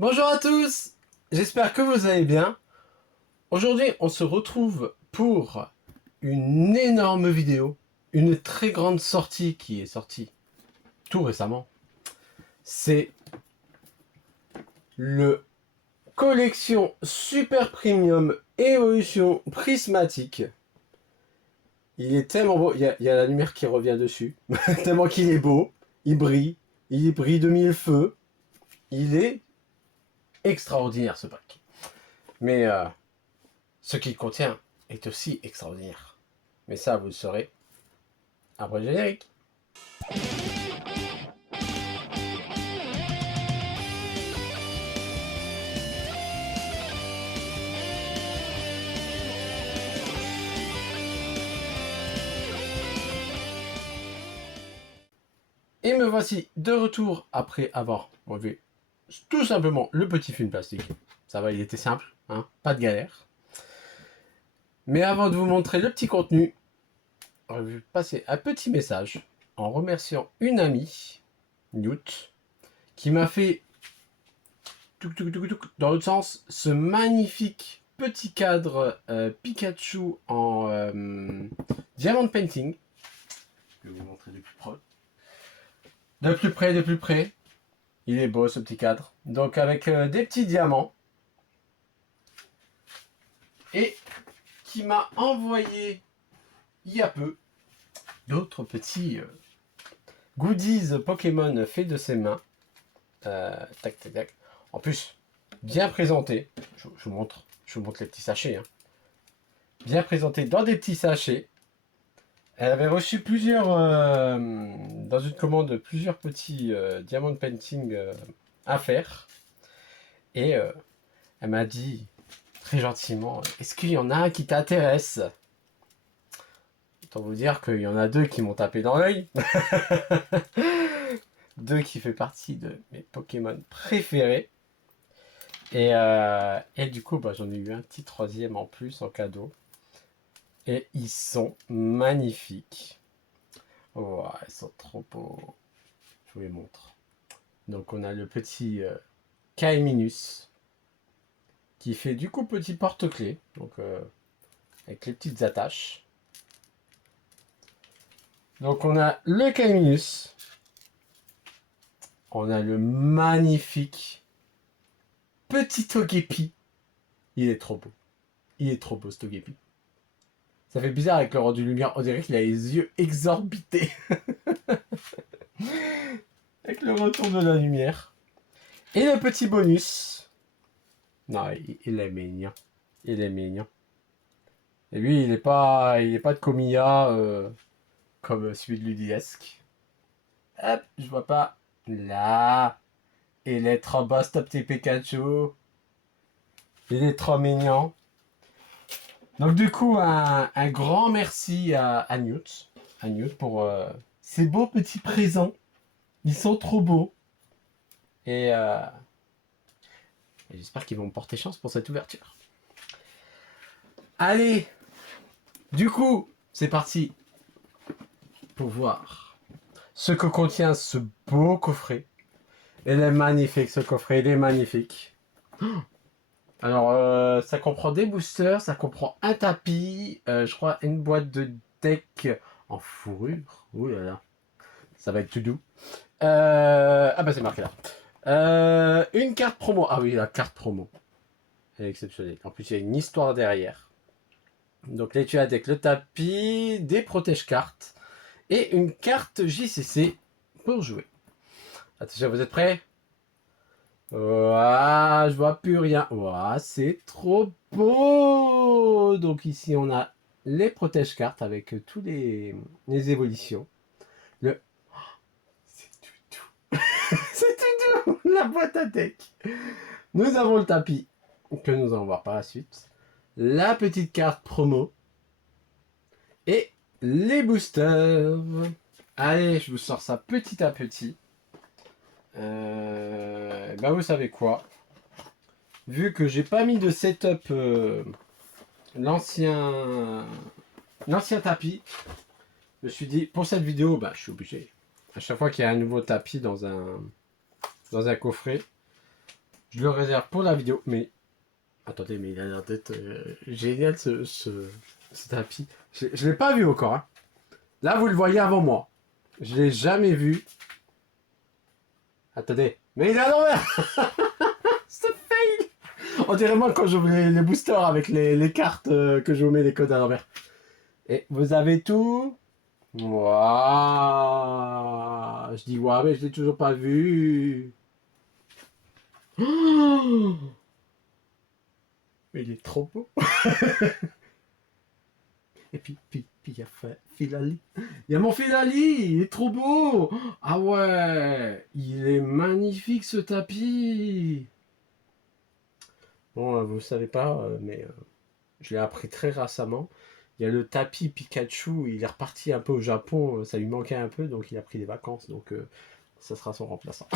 Bonjour à tous, j'espère que vous allez bien. Aujourd'hui, on se retrouve pour une énorme vidéo, une très grande sortie qui est sortie tout récemment. C'est le collection Super Premium Évolution Prismatique. Il est tellement beau, il y a la lumière qui revient dessus, tellement qu'il est beau, il brille de mille feux. Il est extraordinaire ce pack. Mais ce qu'il contient est aussi extraordinaire. Mais ça, vous le saurez après le générique. Et me voici de retour après avoir enlevé tout simplement le petit film plastique. Ça va, il était simple, hein, pas de galère. Mais avant de vous montrer le petit contenu, je vais passer un petit message en remerciant une amie, Newt, qui m'a fait dans l'autre sens ce magnifique petit cadre Pikachu en diamond painting. Je vais vous montrer de plus près. De plus près. Il est beau ce petit cadre. Donc avec des petits diamants. Et qui m'a envoyé il y a peu d'autres petits goodies Pokémon faits de ses mains. Tac, tac, tac. En plus, bien présenté. Je vous montre les petits sachets. Hein. Bien présenté dans des petits sachets. Elle avait reçu plusieurs, dans une commande, plusieurs petits diamond painting à faire. Et elle m'a dit très gentiment, est-ce qu'il y en a un qui t'intéresse? Autant vous dire qu'il y en a deux qui m'ont tapé dans l'œil. Deux qui fait partie de mes Pokémon préférés. Et du coup, bah, j'en ai eu un petit troisième en plus en cadeau. Et ils sont magnifiques. Oh, ils sont trop beaux. Je vous les montre. Donc on a le petit Kaiminus qui fait du coup petit porte-clés. Donc avec les petites attaches. Donc on a le Kaiminus. On a le magnifique petit Togepi. Il est trop beau. Il est trop beau ce Togepi. Ça fait bizarre avec le rendu lumière. On dirait qu'il a les yeux exorbités. Avec le retour de la lumière. Et le petit bonus. Non, il est mignon. Il est mignon. Et lui, il est pas de Komiya comme celui de Ludiesque. Hop, je vois pas. Là. Il est trop beau ce petit Pikachu. Il est trop mignon. Donc du coup, un grand merci à Newt pour ces beaux petits présents. Ils sont trop beaux. Et j'espère qu'ils vont me porter chance pour cette ouverture. Allez, du coup, c'est parti pour voir ce que contient ce beau coffret. Il est magnifique ce coffret, il est magnifique. Alors, ça comprend des boosters, ça comprend un tapis, je crois une boîte de deck en fourrure. Ouh là là, ça va être tout doux. Ah bah c'est marqué là. Une carte promo. Ah oui, la carte promo. Elle est exceptionnelle. En plus, il y a une histoire derrière. Donc là, tu as avec le tapis, des protège-cartes et une carte JCC pour jouer. Attention, vous êtes prêts? Ouah, je vois plus rien. Ouah, c'est trop beau. Donc ici, on a les protège-cartes avec tous les évolutions. Le... C'est tout. C'est tout. La boîte à deck. Nous avons le tapis que nous allons voir par la suite. La petite carte promo. Et les boosters. Allez, je vous sors ça petit à petit. Ben vous savez quoi? Vu que j'ai pas mis de setup l'ancien tapis, je me suis dit pour cette vidéo, bah, je suis obligé. À chaque fois qu'il y a un nouveau tapis dans un coffret, Je le réserve pour la vidéo, mais... Attendez, mais il a l'air d'être génial ce tapis. Je ne l'ai pas vu encore. Hein. Là, vous le voyez avant moi. Je l'ai jamais vu. Attendez. Mais il est à l'envers. Ce fail. On dirait moi quand j'ouvre les boosters avec les cartes que je vous mets les codes à l'envers. Et vous avez tout. Waouh. Je dis ouais, mais je l'ai toujours pas vu. Oh, mais il est trop beau. Et puis il y a Filali. Il y a mon Filali, il est trop beau. Ah ouais, il est magnifique ce tapis. Bon, vous savez pas, mais je l'ai appris très récemment. Il y a le tapis Pikachu, il est reparti un peu au Japon, ça lui manquait un peu, donc il a pris des vacances, donc ça sera son remplaçant.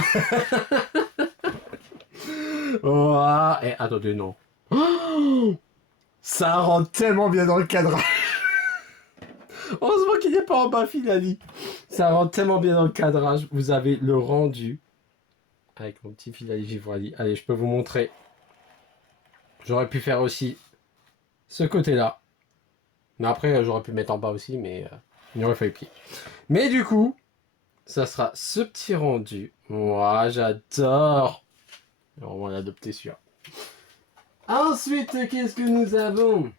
Oh, et attendez, non. Oh, ça rentre tellement bien dans le cadre. Heureusement qu'il n'est pas en bas, Filali. Ça rentre tellement bien dans le cadrage. Vous avez le rendu. Avec mon petit Filali Givrali. Allez, je peux vous montrer. J'aurais pu faire aussi ce côté-là. Mais après, j'aurais pu mettre en bas aussi, mais il aurait fallu pied. Mais du coup, ça sera ce petit rendu. Moi, j'adore. On va l'adopter celui-là. Ensuite, qu'est-ce que nous avons?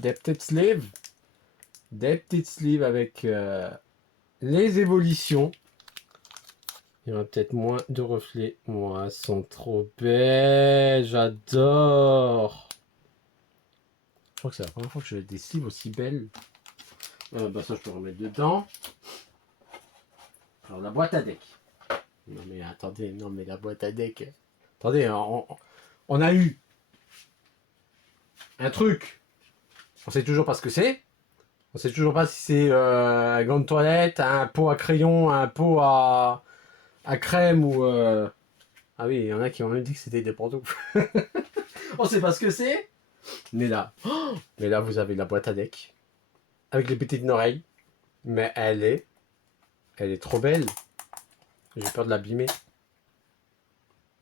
Des petites sleeves. Des petites sleeves avec les évolutions. Il y aura peut-être moins de reflets. Moi, elles sont trop belles. J'adore. Je crois que c'est la première fois que je fais des sleeves aussi belles. Bah ça, je peux remettre dedans. Alors, la boîte à deck. Non, mais attendez. Non, mais la boîte à deck. Attendez, on a eu un truc. On sait toujours pas ce que c'est. On sait toujours pas si c'est un gant de toilette, un pot à crayon, un pot à crème ou... Ah oui, il y en a qui ont même dit que c'était des pantoufles. On sait pas ce que c'est. Mais là, vous avez la boîte à deck. Avec les petites oreilles. Mais elle est trop belle. J'ai peur de l'abîmer.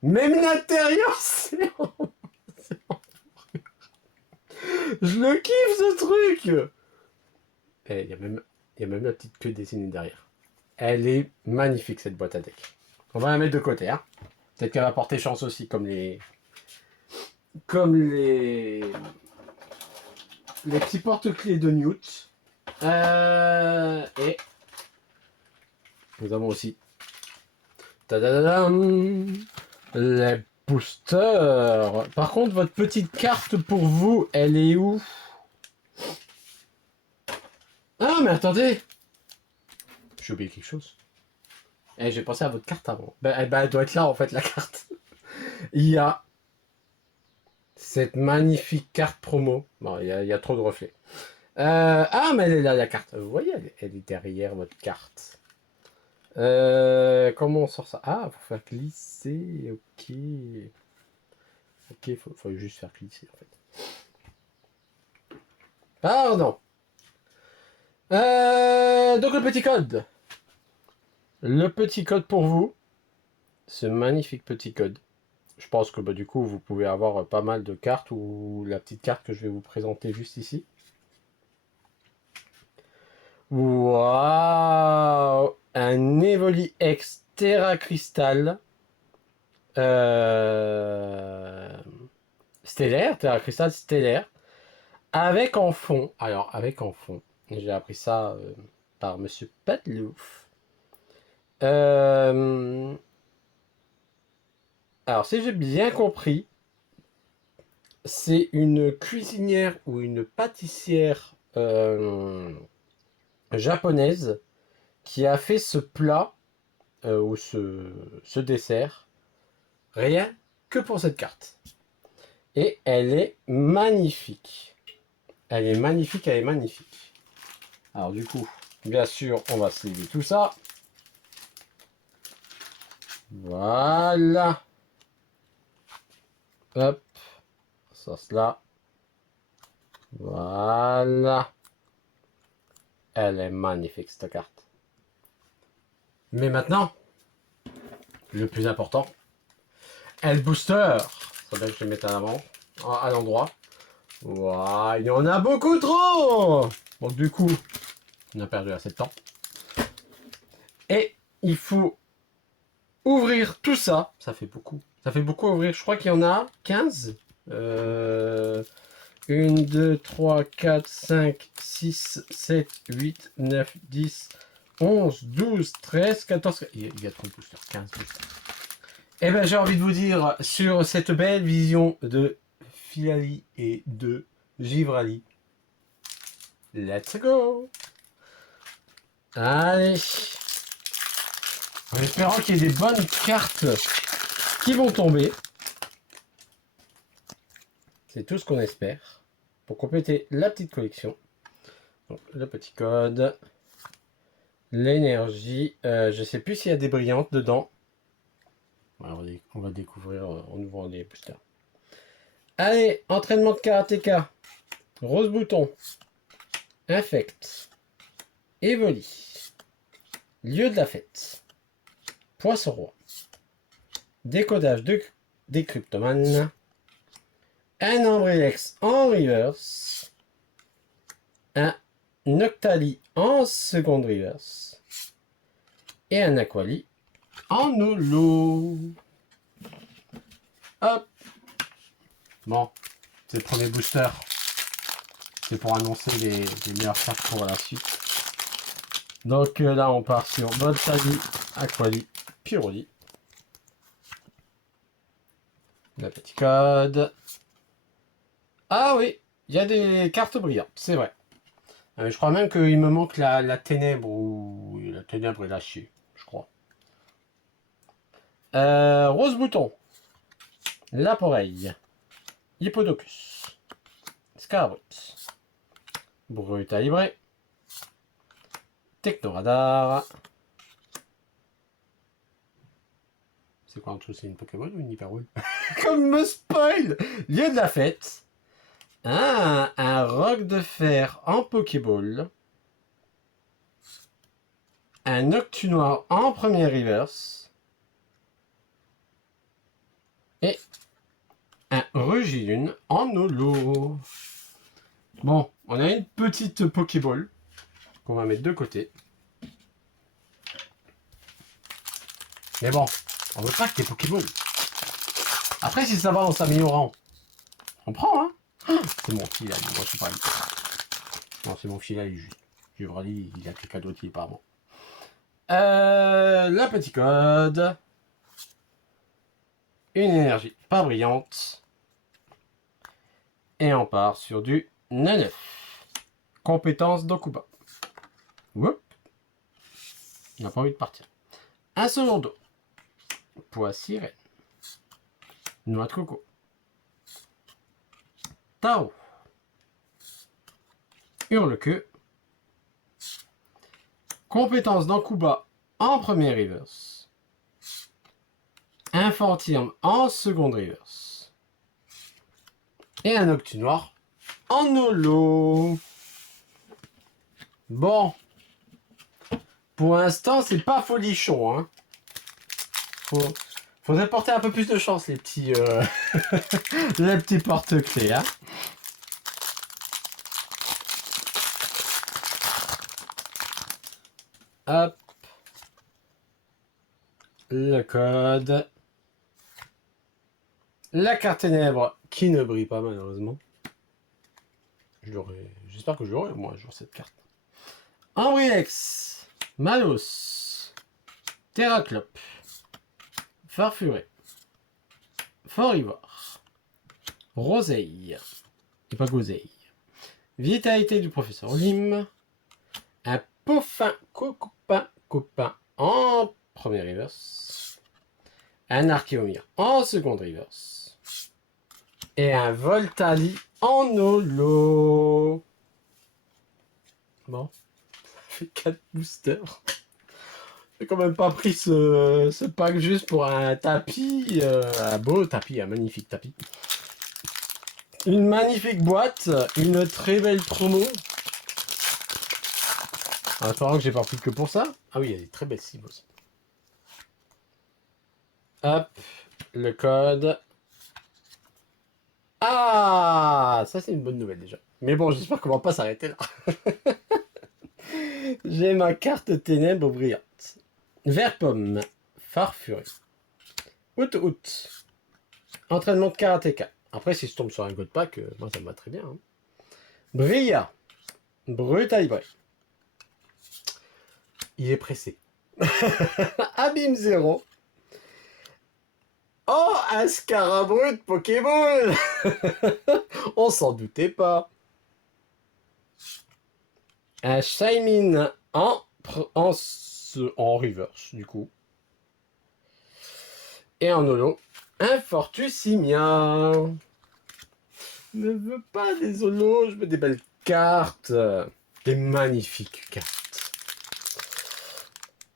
Même l'intérieur, je le kiffe ce truc. Il y a même la petite queue dessinée derrière. Elle est magnifique cette boîte à deck. On va la mettre de côté. Hein. Peut-être qu'elle va porter chance aussi comme les petits porte-clés de Newt. Et nous avons aussi les boosters. Par contre, votre petite carte pour vous, elle est où? Ah, mais attendez. J'ai oublié quelque chose. J'ai pensé à votre carte avant. Elle doit être là, en fait, la carte. Il y a cette magnifique carte promo. Bon, il y a trop de reflets. Mais elle est là, la carte. Vous voyez, elle est derrière votre carte. Comment on sort ça? Ah, faut faire glisser. Ok. Ok, faut juste faire glisser, en fait. Pardon. Donc le petit code. Le petit code pour vous. Ce magnifique petit code. Je pense que du coup, vous pouvez avoir pas mal de cartes ou la petite carte que je vais vous présenter juste ici. Waouh! Un Evoli X Terra Crystal stellaire, Terra Crystal stellaire, avec en fond, j'ai appris ça par Monsieur Patlouf. Alors, si j'ai bien compris, c'est une cuisinière ou une pâtissière japonaise qui a fait ce plat ou ce dessert rien que pour cette carte. Et elle est magnifique. Elle est magnifique, elle est magnifique. Alors du coup, bien sûr, on va sceller tout ça. Voilà. Hop. Ça, cela. Voilà. Elle est magnifique cette carte. Mais maintenant, le plus important, El Booster. Faudrait que je le mette à l'avant, à l'endroit. Waouh, il y en a beaucoup trop. Donc du coup, on a perdu assez de temps. Et il faut ouvrir tout ça. Ça fait beaucoup. Ça fait beaucoup à ouvrir. Je crois qu'il y en a 15. 1, 2, 3, 4, 5, 6, 7, 8, 9, 10, 11, 12, 13, 14... Il y a trop de boosters. 15 boosters. Eh bien, j'ai envie de vous dire, sur cette belle vision de Filali et de Givrali, let's go. Allez. En espérant qu'il y ait des bonnes cartes qui vont tomber. C'est tout ce qu'on espère pour compléter la petite collection. Donc, le petit code, l'énergie. Je sais plus s'il y a des brillantes dedans. On va découvrir en ouvrant les boosters. Allez, entraînement de karatéka. Rose bouton. Infect. Evoli. Lieu de la fête. Poisson roi. Décodage des cryptomanes. Un Ambrex en reverse. Un Noctali en seconde reverse. Et un Aquali en holo. Hop. Bon, c'est le premier booster. C'est pour annoncer les meilleures cartes pour la suite. Donc là, on part sur Voltali, Aquali, Pyroli. Le petit code. Ah oui, il y a des cartes brillantes, c'est vrai. Je crois même qu'il me manque la ténèbre ou la ténèbre est lâchée, je crois. Rose bouton. Laporeille. Hippodocus. Scarabrut. Brutalibré. Technoradar. C'est quoi en dessous? C'est une Pokémon ou une Hyperwall? Comme me spoil! Lieu de la fête. Ah, un roc de fer en Pokéball. Un Noctunoir en premier reverse. Et un Rugilune en holo. Bon, on a une petite Pokéball qu'on va mettre de côté. Mais bon, on veut pas que des Pokéballs. Après, si ça va en s'améliorant, on prend, hein. C'est mon fil, là, moi je suis pas lui. Non, c'est mon fil, là, juste. Givrali, il a quelqu'un d'autre, il est pas bon. Le petit code. Une énergie pas brillante. Et on part sur du 9. Compétence d'Okuba. Whoop. On n'a pas envie de partir. Un second dos. Pois sirène. Noix de coco. Tao. Hurle-queue. Compétence d'Ankuba en premier reverse. Infantirme en seconde reverse. Et un Octunoir en holo. Bon. Pour l'instant, c'est pas folichon, hein. Faudrait porter un peu plus de chance, les petits, les petits porte-clés, hein. Hop. Le code. La carte ténèbre qui ne brille pas, malheureusement. J'espère que j'aurai, moi, un jour, cette carte. Ambrex. Malos. Terraclope. Farfuré. Fort-Ivoire. Roseille. Et pas Goseille. Vitalité du professeur Lim. Un Poffin copain en premier reverse. Un Archéomir en seconde reverse. Et un Voltali en holo. Bon. Ça fait 4 boosters. J'ai quand même pas pris ce pack juste pour un tapis. Un beau tapis, un magnifique tapis. Une magnifique boîte. Une très belle promo. En attendant que j'ai pas pris que pour ça. Ah oui, il y a des très belles cibles aussi. Hop. le code. Ah, ça c'est une bonne nouvelle déjà. Mais bon, j'espère qu'on va pas s'arrêter là. J'ai ma carte ténèbres brillante. Vert pomme, farfurie. Août. Entraînement de karatéka. Après, si je tombe sur un god pack, moi ça me va très bien. Hein. Bria, brutal break. Il est pressé. Abîme 0. Oh, un Scarabrut Pokéball. On s'en doutait pas. Un Shaymin en reverse, du coup. Et en holo, un Fortusimia. Je ne veux pas des holos, je veux des belles cartes. Des magnifiques cartes.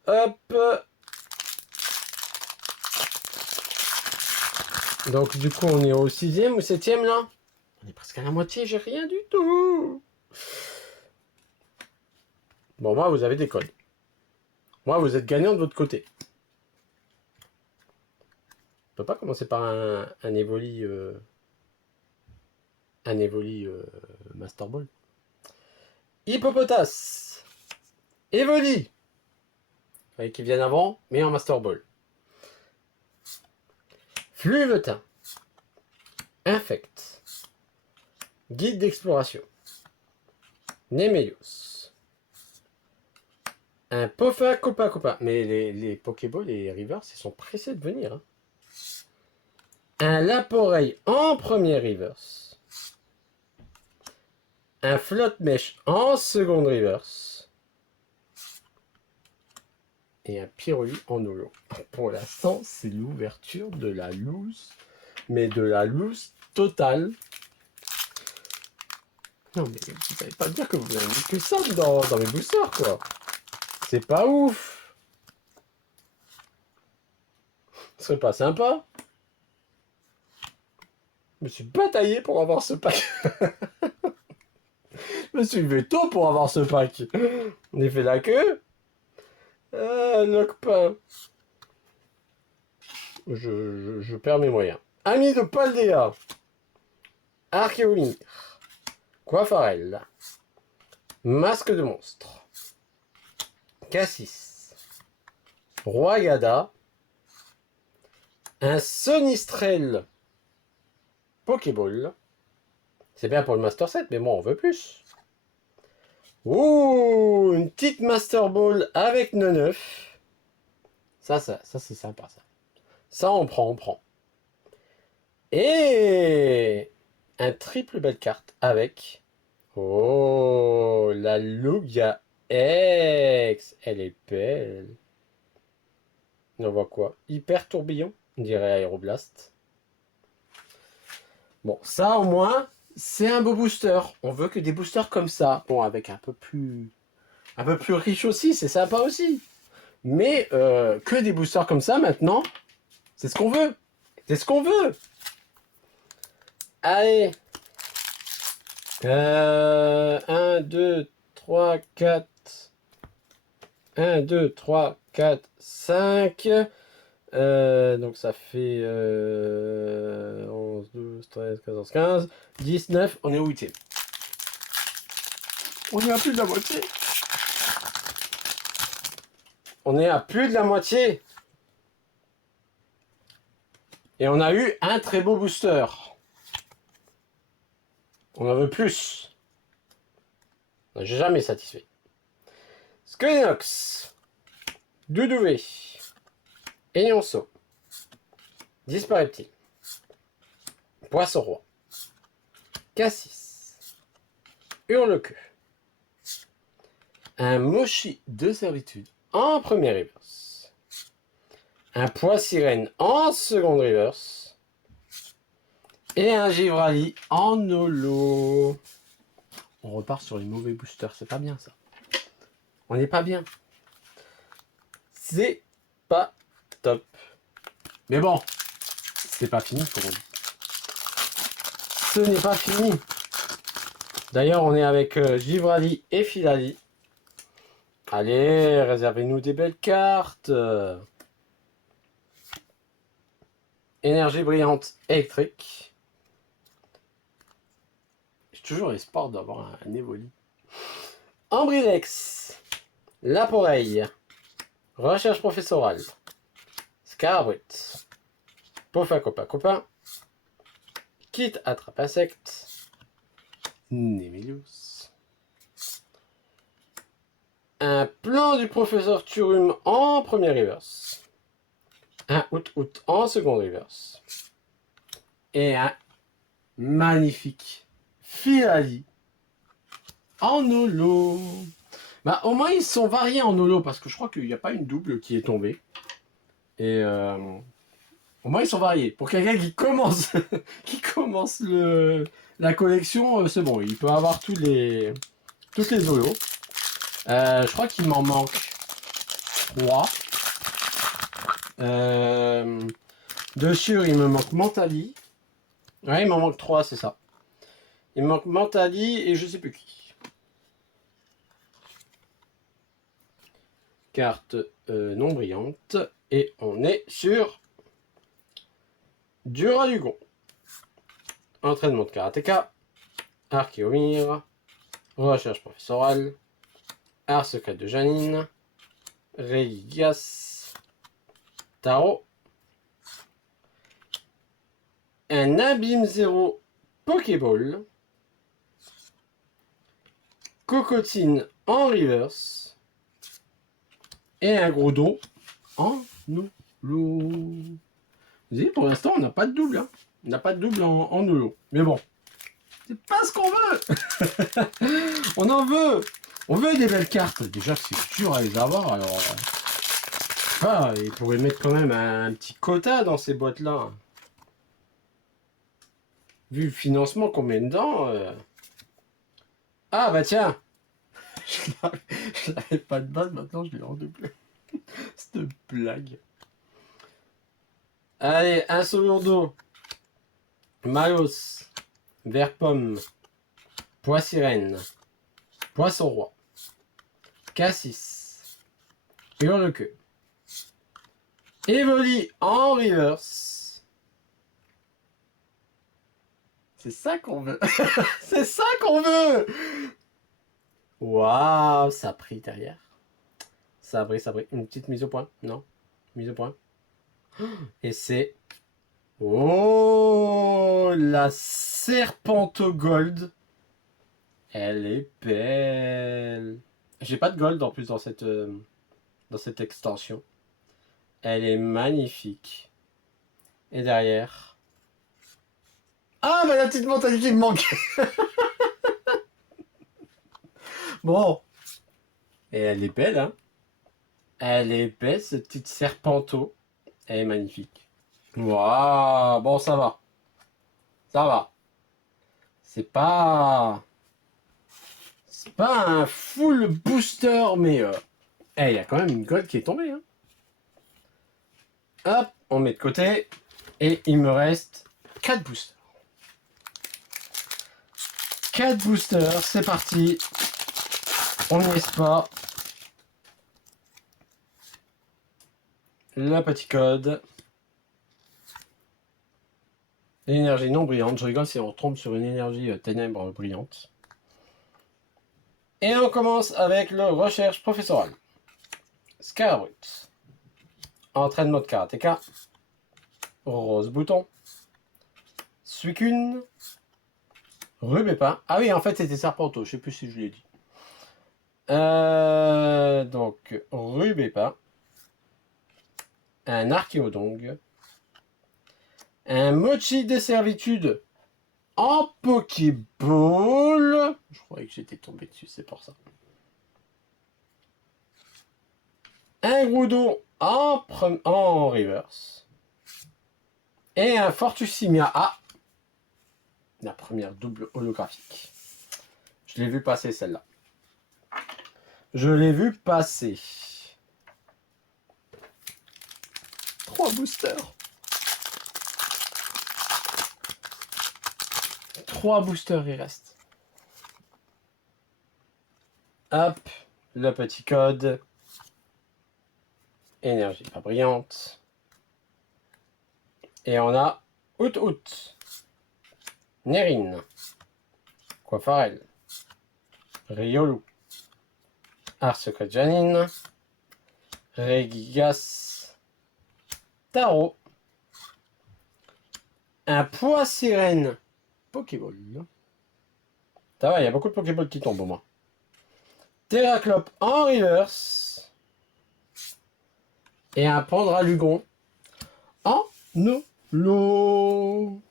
Hop. Donc du coup, on est au 6e ou 7e là. On est presque à la moitié, j'ai rien du tout. Bon, moi, vous avez des codes. Moi, vous êtes gagnant de votre côté. On peut pas commencer par un Evoli... Master Ball. Hippopotas. Evoli. Fallait qu'il vienne avant, mais en Master Ball. Fluvetin. Infect. Guide d'exploration. Nemelios. Un Pofa Copa. Mais les Pokéballs et les Rivers, ils sont pressés de venir. Hein. Un Laporeille en premier reverse. Un Flotte Mèche en seconde reverse. Et un Pyroli en holo. Pour l'instant, c'est l'ouverture de la loose. Mais de la loose totale. Non, mais vous savez pas dire que vous avez mis que ça dans mes boosters, quoi. C'est pas ouf. Ce serait pas sympa. Je me suis bataillé pour avoir ce pack. Je me suis levé tôt pour avoir ce pack. On a fait la queue. Lockpain. Je perds mes moyens. Ami de Paldea. Archéoline. Coiffarelle. Masque de monstre. Cassis. Roi Gada. Un Sonistrel Pokéball. C'est bien pour le Master 7, mais moi on veut plus. Ouh, une petite Master Ball avec 9. Ça c'est sympa ça. Ça on prend. Et un triple belle carte avec. Oh, la Lugia X. Elle est belle. On voit quoi? Hyper tourbillon, on dirait Aéroblast. Bon, ça au moins, c'est un beau booster. On veut que des boosters comme ça. Bon, avec un peu plus riche aussi, c'est sympa aussi. Mais que des boosters comme ça maintenant, c'est ce qu'on veut. C'est ce qu'on veut. Allez. 1, 2, 3, 4. 1, 2, 3, 4, 5. Donc ça fait 11, 12, 13, 14, 15, 19. On est au 8e. On est à plus de la moitié. On est à plus de la moitié. Et on a eu un très beau booster. On en veut plus. On n'a jamais satisfait. Skynox. Doudouvé. Énionceau. Dispareptile. Poisson roi. Cassis. Hurle-queue. Un Mochi de servitude en première reverse. Un poids sirène en seconde reverse. Et un Givrali en holo. On repart sur les mauvais boosters, c'est pas bien ça. On n'est pas bien. C'est pas top. Mais bon, c'est pas fini pour nous. Ce n'est pas fini. D'ailleurs, on est avec Givrali et Filali. Allez, réservez-nous des belles cartes. Énergie brillante électrique. J'ai toujours espoir d'avoir un Evoli. Ambrilex. Laporeille. Recherche professorale. Scarabrit. Pofa Copa Copa. Kit attrape insecte. Nemelius. Un plan du professeur Turum en premier reverse. Un out en second reverse. Et un magnifique Filali en holo. Bah, au moins, ils sont variés en holo parce que je crois qu'il n'y a pas une double qui est tombée. Et au moins, ils sont variés. Pour quelqu'un qui commence, qui commence la collection, c'est bon. Il peut avoir toutes les holos. Je crois qu'il m'en manque 3. Dessus, il me manque Mentali. Ouais, il m'en manque 3, c'est ça. Il me manque Mentali et je sais plus qui. Carte non brillante. Et on est sur Duralugon. Entraînement de karatéka. Archéomir. Recherche professorale. Art secret de Janine. Régigas. Tarot. Un abîme 0 Pokéball. Cocotine en reverse. Et un gros dos en holo. Vous voyez, pour l'instant, on n'a pas de double. Hein. On n'a pas de double en holo. Mais bon, c'est pas ce qu'on veut. On en veut. On veut des belles cartes. Déjà, c'est dur à les avoir. Alors, il pourrait mettre quand même un petit quota dans ces boîtes-là. Vu le financement qu'on met dedans. Ah, bah tiens. Je n'avais pas de base, maintenant je l'ai en double. Cette blague. Allez, un Solourdo. Malos. Vert pomme. Poissirène. Poisson roi. Cassis. Hurle-queue. Evoli en reverse. C'est ça qu'on veut. C'est ça qu'on veut. Waouh, ça a pris derrière. Ça a pris. Une petite mise au point. Non, mise au point. Et c'est... Oh, la Serpento Gold. Elle est belle. J'ai pas de gold en plus dans cette extension. Elle est magnifique. Et derrière... Ah, mais la petite montagne qui me manque. Bon. Et elle est belle, hein. Elle est belle, cette petite Serpento. Elle est magnifique. Waouh. Bon, ça va. Ça va. C'est pas un full booster, mais il y a quand même une gold qui est tombée. Hein. Hop, on met de côté. Et il me reste 4 boosters. 4 boosters, c'est parti. On n'y est pas. Le petit code. L'énergie non brillante. Je rigole si on retombe sur une énergie ténèbres brillante. Et on commence avec le recherche professorale. Scarabrit. Entraînement de karatéka. Rose bouton. Suicune. Rubépin. Ah oui, en fait, c'était Serpento. Je sais plus si je l'ai dit. Donc, Rubépin. Un Archéodong. Un Mochi de servitude en Pokéball. Je croyais que j'étais tombé dessus, c'est pour ça. Un Groudon en reverse. Et un Fortusimia A. La première double holographique. Je l'ai vu passer celle-là. Je l'ai vu passer. 3 boosters. 3 boosters il reste. Hop, le petit code. Énergie pas brillante. Et on a Out. Nerine. Coiffarel. Riolu. Secret Janine. Regigas. Tarot. Un poids sirène. Pokéball. Ça va, il y a beaucoup de Pokéball qui tombent au moins. Terraclope en reverse. Et un Pandralugon en holo. On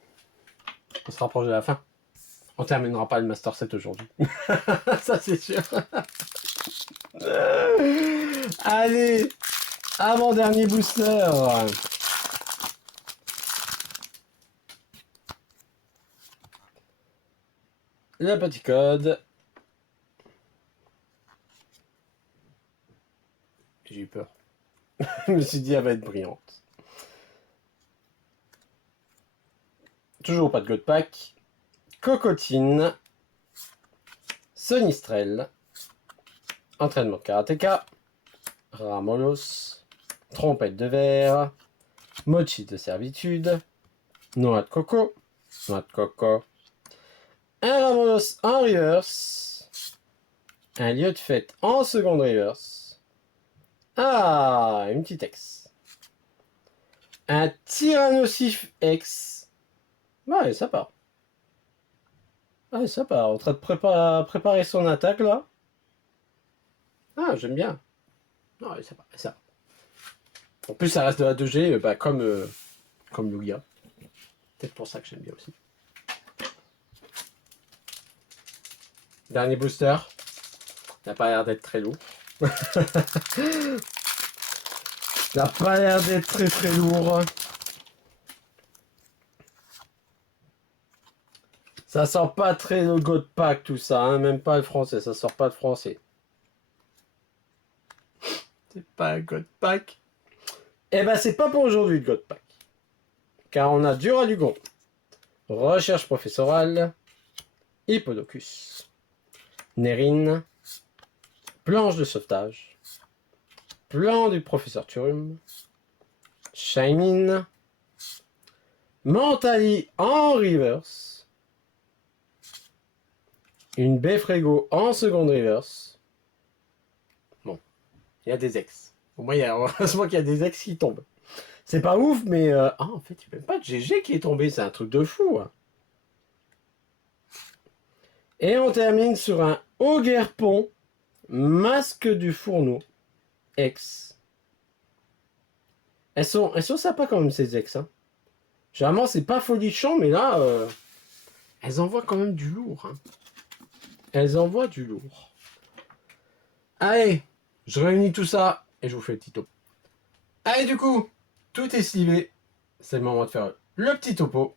se rapproche de la fin. On terminera pas le Master 7 aujourd'hui. Ça c'est sûr. Allez, avant-dernier booster. Le petit code. J'ai eu peur. Je me suis dit, elle va être brillante. Toujours pas de God Pack. Cocotine. Sonistrel. Entraînement de karatéka. Ramolos. Trompette de verre. Mochi de servitude. Noix de coco. Noix de coco. Un Ramolos en reverse. Un lieu de fête en seconde reverse. Ah, une petite X. Un Tyrannosif X. Ouais, ça part. Ouais, ça part. En train de préparer son attaque, là. Ah, j'aime bien. Ouais, ça part. Ça. En plus, ça reste de la 2G, bah, comme Lugia. Peut-être pour ça que j'aime bien aussi. Dernier booster. Il n'a pas l'air d'être très lourd. Il n'a pas l'air d'être très très lourd. Ça sort pas très le God Pack tout ça, hein, même pas le français, ça sort pas le français. C'est pas un God Pack. Eh ben c'est pas pour aujourd'hui le God Pack. Car on a Duralugon, Recherche professorale, Hippodocus, Nerine, Planche de sauvetage, Plan du professeur Turum, Shinin, Mentali en reverse, une Beffrego en seconde reverse. Bon, il y a des ex. Au moins, heureusement qu'il y a des ex qui tombent. C'est pas ouf, mais... en fait, il n'y a même pas de GG qui est tombé. C'est un truc de fou. Hein. Et on termine sur un Ogerpon, Masque du Fourneau, ex. Elles sont sympas quand même, ces ex. Hein. Généralement, c'est pas folichon, mais là, elles envoient quand même du lourd. Hein. Elles envoient du lourd. Allez, je réunis tout ça et je vous fais le petit topo. Allez, du coup, tout est slivé. C'est le moment de faire le petit topo.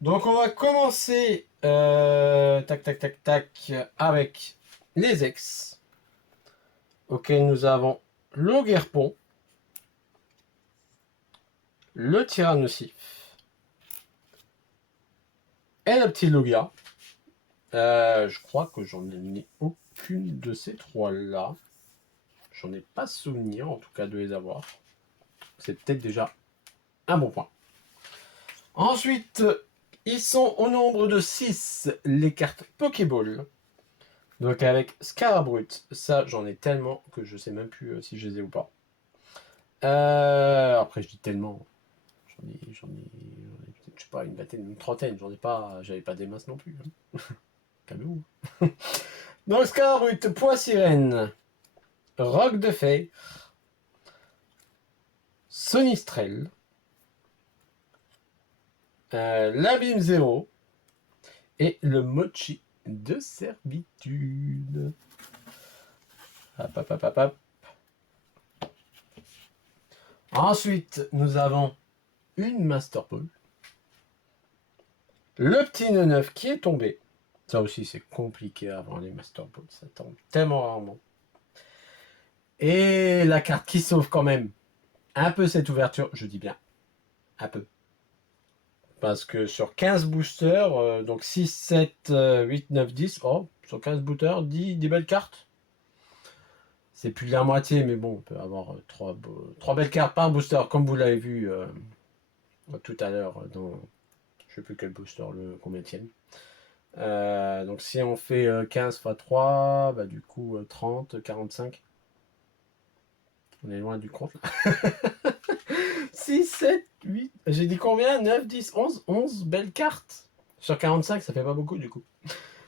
Donc, on va commencer tac, avec les ex. Ok, nous avons l'Ogerpon, le Tyrannosif et le petit Lugia. Je crois que j'en ai aucune de ces trois-là. J'en ai pas souvenir, en tout cas, de les avoir. C'est peut-être déjà un bon point. Ensuite, ils sont au nombre de 6, les cartes Pokéball. Donc avec Scarabrut, ça j'en ai tellement que je sais même plus si je les ai ou pas. Après je dis tellement, j'en ai je sais pas, une vingtaine, une trentaine, j'avais pas des masses non plus. Hein. Calmez-vous. Donc Scarabrut, Poids Sirène, Roc de Fer, Sonistrel, l'Abîme Zéro et le Mochi de servitude. Hop. Ensuite, nous avons une Master Ball. Le petit 9 qui est tombé. Ça aussi, c'est compliqué avant les Master Balls. Ça tombe tellement rarement. Et la carte qui sauve quand même un peu cette ouverture. Je dis bien un peu. Parce que sur 15 boosters, donc 6, 7, 8, 9, 10, oh, sur 15 boosters, 10 des belles cartes. C'est plus de la moitié, mais bon, on peut avoir 3 belles cartes par booster, comme vous l'avez vu tout à l'heure dans je sais plus quel booster, le combienième. Donc si on fait 15 x 3, bah, du coup 30, 45. On est loin du compte là. 6, 7, 8. J'ai dit combien? 9, 10, 11. 11 belles cartes. Sur 45, ça fait pas beaucoup du coup.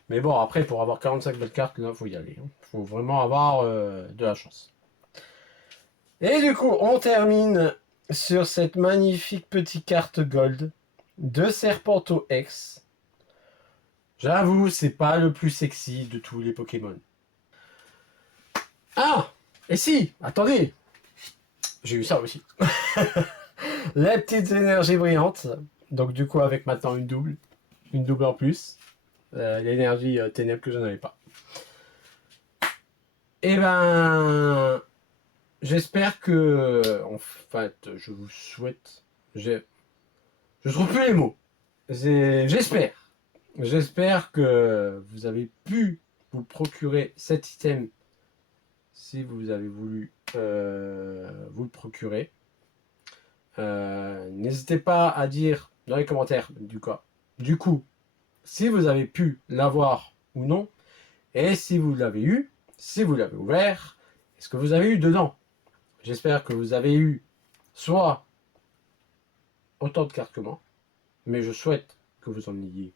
Mais bon, après, pour avoir 45 belles cartes, là, faut y aller. Faut vraiment avoir de la chance. Et du coup, on termine sur cette magnifique petite carte gold de Serpento X. J'avoue, c'est pas le plus sexy de tous les Pokémon. Ah! Et si! Attendez! J'ai eu ça aussi. Les petites énergies brillantes. Donc du coup, avec maintenant une double. Une double en plus. L'énergie ténèbres que je n'avais pas. Et ben... J'espère que... En fait, je vous souhaite... Je trouve plus les mots. J'espère. J'espère que vous avez pu vous procurer cet item si vous avez voulu vous le procurer. N'hésitez pas à dire dans les commentaires du coup si vous avez pu l'avoir ou non, et si vous l'avez eu, si vous l'avez ouvert, est-ce que vous avez eu dedans. J'espère que vous avez eu soit autant de cartes que moi, mais je souhaite que vous en ayez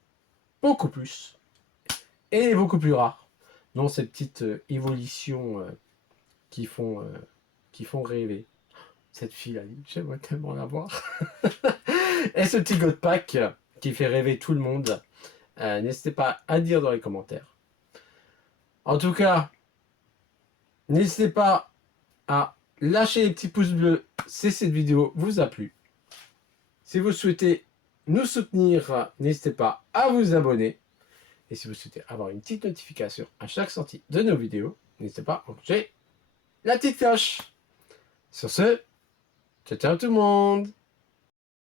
beaucoup plus et beaucoup plus rares, dans ces petites évolutions qui font rêver. Cette fille-là, j'aimerais tellement la voir. Et ce petit God Pack qui fait rêver tout le monde. N'hésitez pas à dire dans les commentaires. En tout cas, n'hésitez pas à lâcher les petits pouces bleus si cette vidéo vous a plu. Si vous souhaitez nous soutenir, n'hésitez pas à vous abonner. Et si vous souhaitez avoir une petite notification à chaque sortie de nos vidéos, n'hésitez pas à enclencher la petite cloche. Sur ce, ciao ciao tout le monde!